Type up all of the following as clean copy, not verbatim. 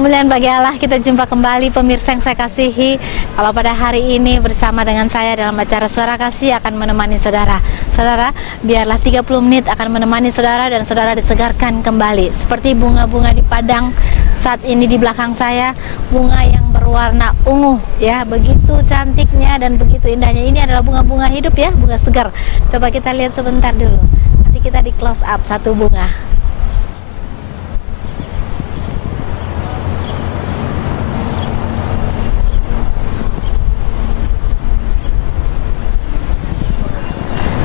Kemuliaan bagi Allah, kita jumpa kembali pemirsa yang saya kasihi. Kalau pada hari ini bersama dengan saya dalam acara Suara Kasih akan menemani saudara. Saudara, biarlah 30 menit akan menemani saudara dan saudara disegarkan kembali. Seperti bunga-bunga di padang saat ini di belakang saya, bunga yang berwarna ungu ya, begitu cantiknya dan begitu indahnya. Ini adalah bunga-bunga hidup ya, bunga segar. Coba kita lihat sebentar dulu. Nanti kita di close up satu bunga.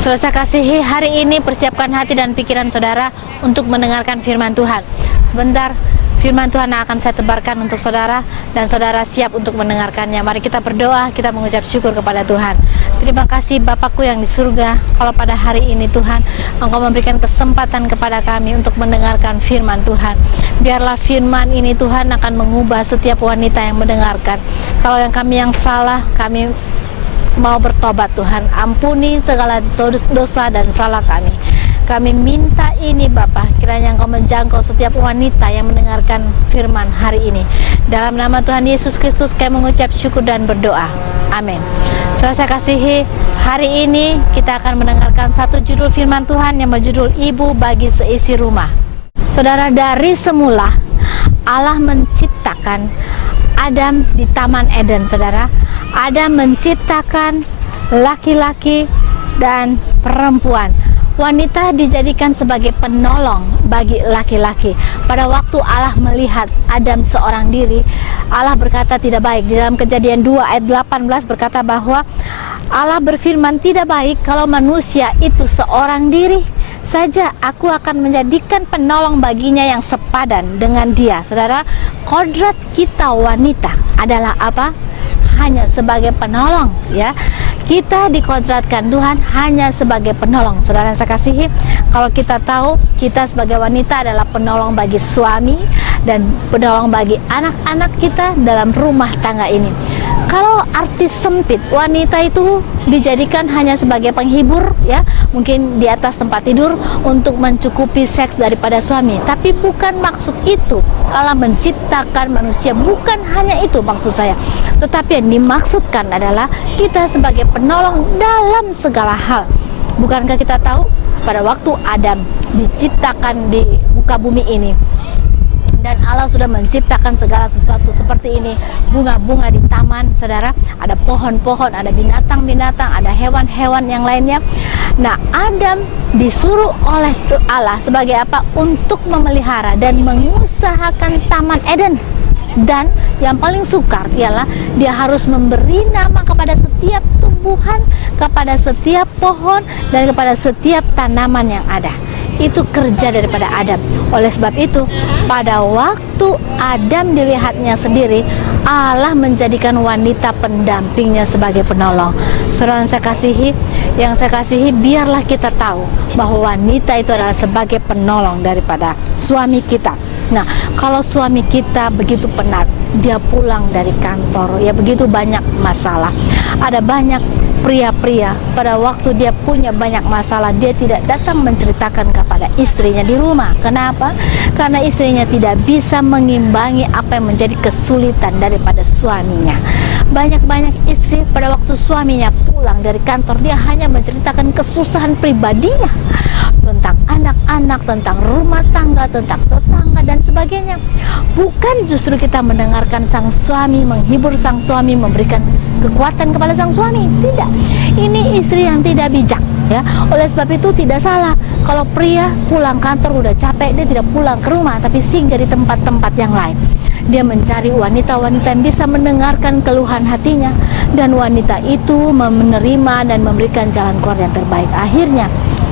Saudara saya kasihi, hari ini persiapkan hati dan pikiran saudara untuk mendengarkan firman Tuhan. Sebentar, firman Tuhan akan saya tebarkan untuk saudara dan saudara siap untuk mendengarkannya. Mari kita berdoa, kita mengucap syukur kepada Tuhan. Terima kasih Bapakku yang di surga, kalau pada hari ini Tuhan, Engkau memberikan kesempatan kepada kami untuk mendengarkan firman Tuhan. Biarlah firman ini Tuhan akan mengubah setiap wanita yang mendengarkan. Kalau kami yang salah, kami mau bertobat Tuhan, ampuni segala dosa dan salah kami. Kami minta ini Bapa, kiranya Engkau menjangkau setiap wanita yang mendengarkan firman hari ini. Dalam nama Tuhan Yesus Kristus kami mengucap syukur dan berdoa. Amin. Saudara saya kasihi, hari ini kita akan mendengarkan satu judul firman Tuhan yang berjudul Ibu bagi seisi rumah. Saudara, dari semula Allah menciptakan Adam di Taman Eden, saudara. Adam menciptakan laki-laki dan perempuan. Wanita dijadikan sebagai penolong bagi laki-laki. Pada waktu Allah melihat Adam seorang diri, Allah berkata tidak baik. Di dalam Kejadian 2 ayat 18 berkata bahwa Allah berfirman, tidak baik kalau manusia itu seorang diri saja, aku akan menjadikan penolong baginya yang sepadan dengan dia. Saudara, kodrat kita wanita adalah apa? Hanya sebagai penolong ya. Kita dikodratkan Tuhan hanya sebagai penolong. Saudara yang saya kasihi, kalau kita tahu kita sebagai wanita adalah penolong bagi suami dan penolong bagi anak-anak kita dalam rumah tangga ini. Kalau arti sempit, wanita itu dijadikan hanya sebagai penghibur ya, mungkin di atas tempat tidur untuk mencukupi seks daripada suami. Tapi bukan maksud itu Allah menciptakan manusia, bukan hanya itu maksud saya. Tetapi yang dimaksudkan adalah kita sebagai penolong dalam segala hal. Bukankah kita tahu pada waktu Adam diciptakan di muka bumi ini, dan Allah sudah menciptakan segala sesuatu seperti ini, bunga-bunga di taman, saudara, ada pohon-pohon, ada binatang-binatang, ada hewan-hewan yang lainnya. Nah, Adam disuruh oleh Allah sebagai apa? Untuk memelihara dan mengusahakan Taman Eden. Dan yang paling sukar ialah dia harus memberi nama kepada setiap tumbuhan, kepada setiap pohon, dan kepada setiap tanaman yang ada. Itu kerja daripada Adam. Oleh sebab itu, pada waktu Adam dilihatnya sendiri, Allah menjadikan wanita pendampingnya sebagai penolong. Saudara yang saya kasihi, biarlah kita tahu bahwa wanita itu adalah sebagai penolong daripada suami kita. Nah, kalau suami kita begitu penat, dia pulang dari kantor, ya begitu banyak masalah. Ada banyak pria-pria pada waktu dia punya banyak masalah, dia tidak datang menceritakan kepada istrinya di rumah. Kenapa? Karena istrinya tidak bisa mengimbangi apa yang menjadi kesulitan daripada suaminya. Banyak-banyak istri pada waktu suaminya pulang dari kantor, dia hanya menceritakan kesusahan pribadinya, tentang anak-anak, tentang rumah tangga, tentang tetangga dan sebagainya. Bukan justru kita mendengarkan sang suami, menghibur sang suami, memberikan kekuatan kepada sang suami. Tidak, ini istri yang tidak bijak ya. Oleh sebab itu tidak salah kalau pria pulang kantor udah capek, dia tidak pulang ke rumah tapi singgah di tempat-tempat yang lain. Dia mencari wanita-wanita yang bisa mendengarkan keluhan hatinya, dan wanita itu menerima dan memberikan jalan keluar yang terbaik. Akhirnya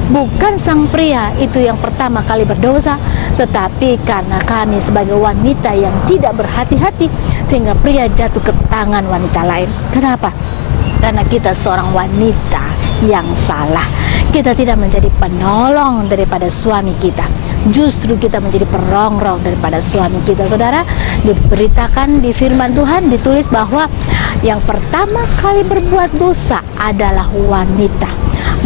bukan sang pria itu yang pertama kali berdosa, tetapi karena kami sebagai wanita yang tidak berhati-hati sehingga pria jatuh ke tangan wanita lain. Kenapa? Karena kita seorang wanita yang salah. Kita tidak menjadi penolong daripada suami kita, justru kita menjadi perongrong daripada suami kita. Saudara, diberitakan di firman Tuhan ditulis bahwa yang pertama kali berbuat dosa adalah wanita.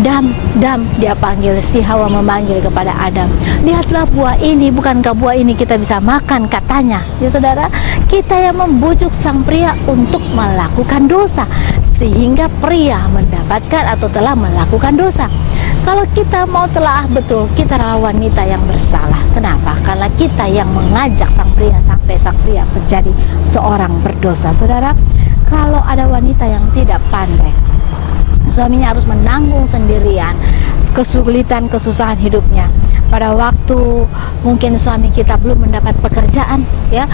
Dam, dam, dia panggil, si Hawa memanggil kepada Adam. Lihatlah buah ini, bukankah buah ini kita bisa makan, katanya. Ya saudara, kita yang membujuk sang pria untuk melakukan dosa, sehingga pria mendapatkan atau telah melakukan dosa. Kalau kita mau telaah betul, kita adalah wanita yang bersalah. Kenapa? Karena kita yang mengajak sang pria sampai sang pria menjadi seorang berdosa. Saudara, kalau ada wanita yang tidak pandai, suaminya harus menanggung sendirian kesulitan, kesusahan hidupnya. Pada waktu mungkin suami kita belum mendapat pekerjaan, ya,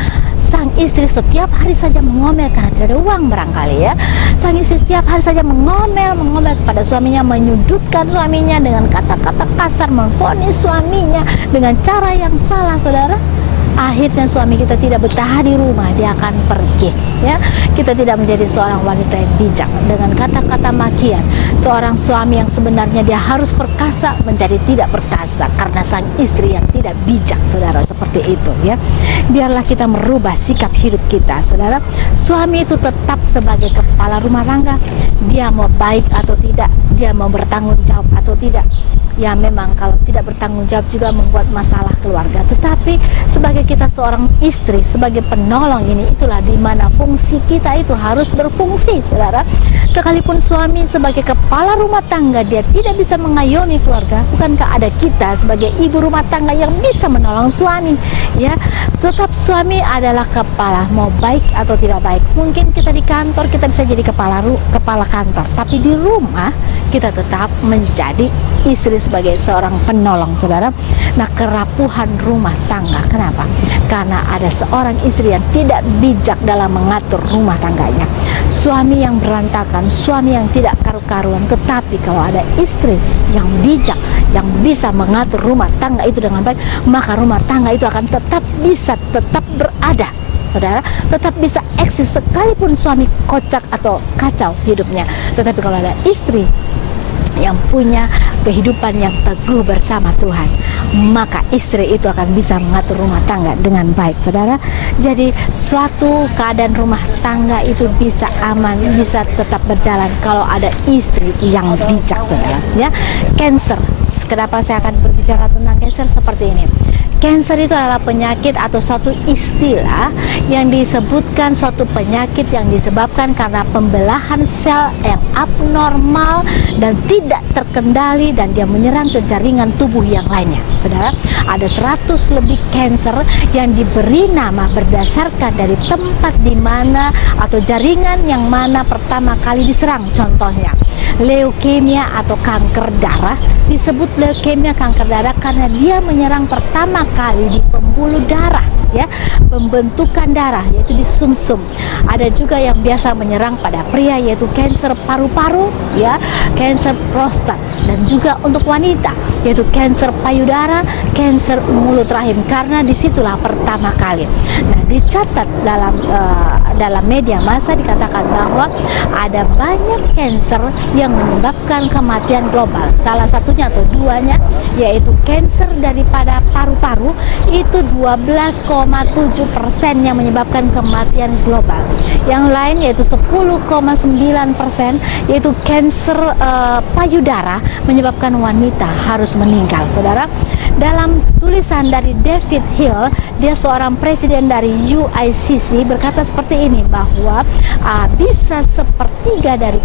sang istri setiap hari saja mengomel karena tidak ada uang barangkali, ya. Sang istri setiap hari saja mengomel kepada suaminya, menyudutkan suaminya dengan kata-kata kasar, memvonis suaminya dengan cara yang salah, saudara. Akhirnya suami kita tidak betah di rumah, dia akan pergi, ya. Kita tidak menjadi seorang wanita yang bijak dengan kata-kata makian. Seorang suami yang sebenarnya dia harus perkasa menjadi tidak perkasa karena sang istri yang tidak bijak, saudara, seperti itu, ya. Biarlah kita merubah sikap hidup kita, saudara. Suami itu tetap sebagai kepala rumah tangga. Dia mau baik atau tidak, dia mau bertanggung jawab atau tidak, ya memang kalau tidak bertanggung jawab juga membuat masalah keluarga. Tetapi sebagai kita seorang istri, sebagai penolong ini, itulah di mana fungsi kita itu harus berfungsi, saudara. Sekalipun suami sebagai kepala rumah tangga dia tidak bisa mengayomi keluarga, bukankah ada kita sebagai ibu rumah tangga yang bisa menolong suami, ya. Tetap suami adalah kepala, mau baik atau tidak baik. Mungkin kita di kantor kita bisa jadi kepala kantor, tapi di rumah kita tetap menjadi istri sebagai seorang penolong, saudara. Nah, kerapuhan rumah tangga, kenapa? Karena ada seorang istri yang tidak bijak dalam mengatur rumah tangganya. Suami yang berantakan, suami yang tidak karu-karuan. Tetapi kalau ada istri yang bijak, yang bisa mengatur rumah tangga itu dengan baik, maka rumah tangga itu akan tetap berada, saudara, tetap bisa eksis sekalipun suami kocak atau kacau hidupnya. Tetapi kalau ada istri yang punya kehidupan yang teguh bersama Tuhan, maka istri itu akan bisa mengatur rumah tangga dengan baik, saudara. Jadi suatu keadaan rumah tangga itu bisa aman, bisa tetap berjalan kalau ada istri yang bijak, saudara, ya. Cancer, kenapa saya akan berbicara tentang cancer seperti ini? Cancer itu adalah penyakit atau suatu istilah yang disebutkan suatu penyakit yang disebabkan karena pembelahan sel yang abnormal dan tidak terkendali, dan dia menyerang ke jaringan tubuh yang lainnya. Saudara, ada 100 lebih cancer yang diberi nama berdasarkan dari tempat di mana atau jaringan yang mana pertama kali diserang. Contohnya, leukemia atau kanker darah disebut leukemia kanker darah karena dia menyerang pertama kali di pembuluh darah, ya, pembentukan darah, yaitu di sumsum. Ada juga yang biasa menyerang pada pria, yaitu kanker paru-paru, ya, kanker prostat, dan juga untuk wanita yaitu kanker payudara, kanker mulut rahim, karena disitulah pertama kali. Nah, dicatat dalam media massa dikatakan bahwa ada banyak kanker yang menyebabkan kematian global. Salah satunya atau duanya yaitu kanker daripada paru-paru, itu 12,7% yang menyebabkan kematian global. Yang lain yaitu 10,9% yaitu kanker payudara menyebabkan wanita harus meninggal, saudara. Dalam tulisan dari David Hill, dia seorang presiden dari UICC, berkata seperti ini, bahwa bisa sepertiga dari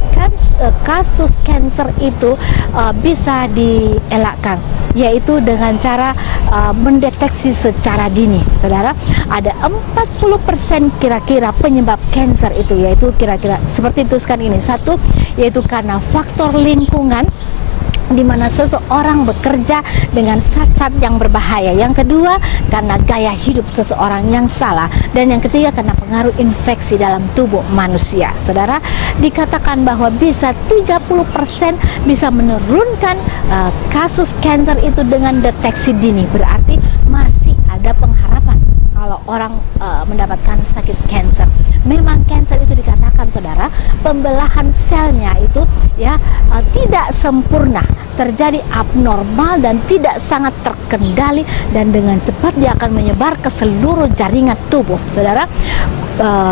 kasus kanker itu bisa dielakkan, yaitu dengan cara mendeteksi secara dini, saudara. Ada 40% kira-kira penyebab kanker itu, yaitu kira-kira seperti tuliskan ini. Satu, yaitu karena faktor lingkungan, di mana seseorang bekerja dengan zat-zat yang berbahaya. Yang kedua, karena gaya hidup seseorang yang salah. Dan yang ketiga, karena pengaruh infeksi dalam tubuh manusia. Saudara, dikatakan bahwa bisa 30% bisa menurunkan kasus kanker itu dengan deteksi dini. Berarti masih ada pengharapan kalau orang mendapatkan sakit kanker. Memang kanker itu dikatakan, saudara, pembelahan selnya itu, ya, tidak sempurna. terjadi abnormal dan tidak sangat terkendali, dan dengan cepat dia akan menyebar ke seluruh jaringan tubuh. Saudara,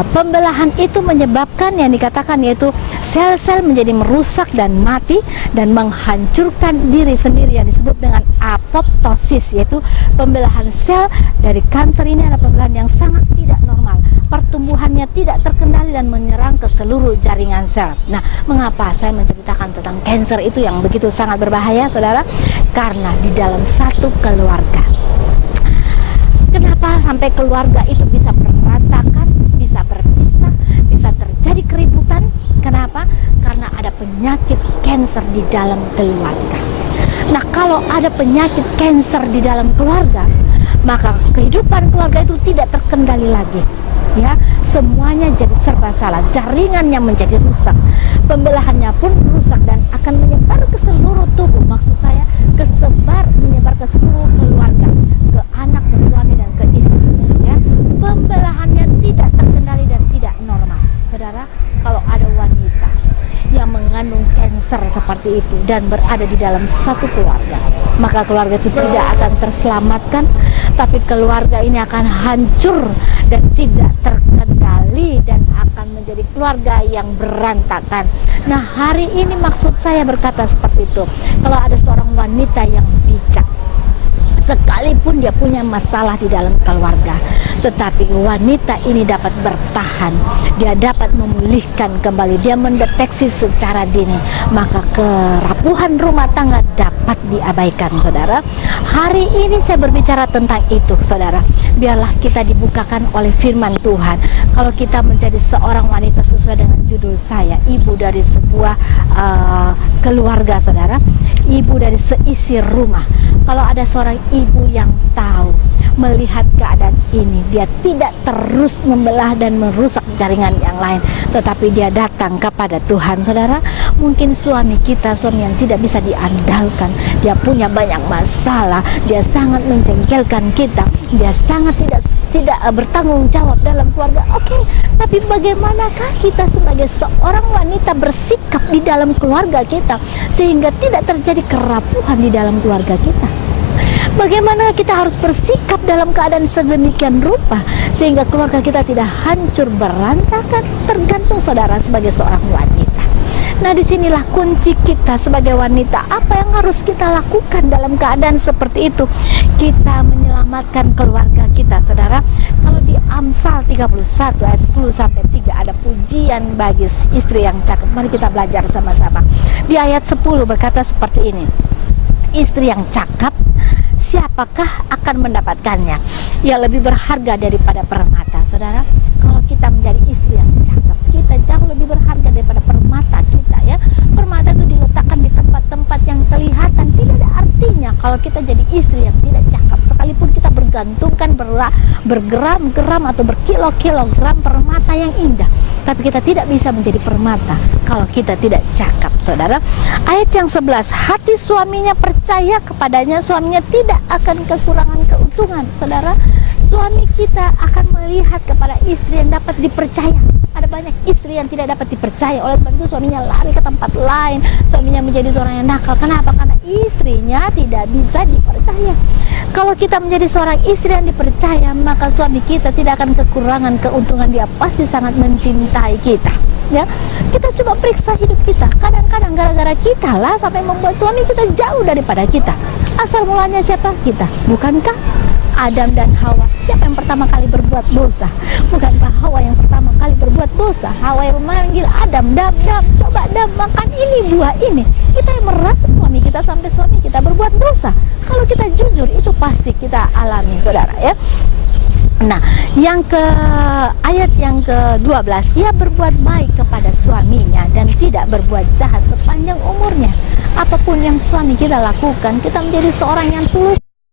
pembelahan itu menyebabkan yang dikatakan yaitu sel-sel menjadi merusak dan mati dan menghancurkan diri sendiri, yang disebut dengan apoptosis, yaitu pembelahan sel. Dari kanker ini adalah pembelahan yang sangat tidak normal. Pertumbuhannya tidak terkendali dan menyerang ke seluruh jaringan sel. Nah, mengapa saya menceritakan tentang kanker itu yang begitu sangat berbahaya, saudara? Karena di dalam satu keluarga. Kenapa sampai keluarga itu bisa berantakan, bisa berpisah, bisa terjadi keributan? Kenapa? Karena ada penyakit kanker di dalam keluarga. Nah, kalau ada penyakit kanker di dalam keluarga, maka kehidupan keluarga itu tidak terkendali lagi. Ya, semuanya jadi serba salah, jaringannya menjadi rusak, pembelahannya pun rusak dan akan menyebar ke seluruh tubuh. Maksud saya menyebar ke seluruh keluarga, ke anak, ke suami dan ke istri. Ya, pembelahannya tidak terkendali dan tidak normal. Saudara, kalau ada wanita yang mengandung kanker seperti itu dan berada di dalam satu keluarga, maka keluarga itu tidak akan terselamatkan, tapi keluarga ini akan hancur dan tidak terkendali dan akan menjadi keluarga yang berantakan. Nah, hari ini maksud saya berkata seperti itu. Kalau ada seorang wanita yang bijak, sekalipun dia punya masalah di dalam keluarga, tetapi wanita ini dapat bertahan, dia dapat memulihkan kembali, dia mendeteksi secara dini, maka kerapuhan rumah tangga dapat diabaikan, saudara. Hari ini saya berbicara tentang itu, saudara. Biarlah kita dibukakan oleh firman Tuhan. Kalau kita menjadi seorang wanita sesuai dengan judul saya, ibu dari sebuah keluarga, saudara, ibu dari seisi rumah. Kalau ada seorang ibu yang tahu melihat keadaan ini, dia tidak terus membelah dan merusak jaringan yang lain, tetapi dia datang kepada Tuhan, saudara. Mungkin suami kita, suami yang tidak bisa diandalkan, dia punya banyak masalah, dia sangat menjengkelkan kita, dia sangat tidak bertanggung jawab dalam keluarga. Oke, tapi bagaimanakah kita sebagai seorang wanita bersikap di dalam keluarga kita sehingga tidak terjadi kerapuhan di dalam keluarga kita? Bagaimana kita harus bersikap dalam keadaan sedemikian rupa sehingga keluarga kita tidak hancur berantakan? Tergantung saudara sebagai seorang wanita. Nah, disinilah kunci kita sebagai wanita. Apa yang harus kita lakukan dalam keadaan seperti itu? Kita menyelamatkan keluarga kita, saudara. Kalau di Amsal 31 ayat 10 sampai 3 ada pujian bagi istri yang cakep. Mari kita belajar sama-sama. Di ayat 10 berkata seperti ini. Istri yang cakap, siapakah akan mendapatkannya? Ia lebih berharga daripada permata. Saudara, kalau kita menjadi istri yang cakap, kita jauh lebih berharga daripada permata kita, ya. Permata itu diletakkan di tempat-tempat yang kelihatan, tidak ada artinya kalau kita jadi istri yang tidak cakap. Sekalipun kita bergantungkan bergram-gram atau berkilo-kilogram permata yang indah, tapi kita tidak bisa menjadi permata kalau kita tidak cakap, saudara. Ayat yang 11, hati suaminya percaya kepadanya, suaminya tidak akan kekurangan keuntungan, saudara. Suami kita akan melihat kepada istri yang dapat dipercaya. Ada banyak istri yang tidak dapat dipercaya, oleh sebab itu suaminya lari ke tempat lain, suaminya menjadi seorang yang nakal. Kenapa? Karena istrinya tidak bisa dipercaya. Kalau kita menjadi seorang istri yang dipercaya, maka suami kita tidak akan kekurangan keuntungan, dia pasti sangat mencintai kita. Ya, kita coba periksa hidup kita. Kadang-kadang gara-gara kita lah sampai membuat suami kita jauh daripada kita. Asal mulanya siapa? Kita. Bukankah Adam dan Hawa, siapa yang pertama kali berbuat dosa? Bukankah Hawa yang pertama kali berbuat dosa? Hawa yang memanggil Adam, Dam, coba Dam makan ini, buah ini. Kita yang merasa suami kita sampai suami kita berbuat dosa. Kalau kita jujur, itu pasti kita alami, saudara, ya. Nah, ayat yang ke-12, ia berbuat baik kepada suaminya dan tidak berbuat jahat sepanjang umurnya. Apapun yang suami kita lakukan, kita menjadi seorang yang tulus,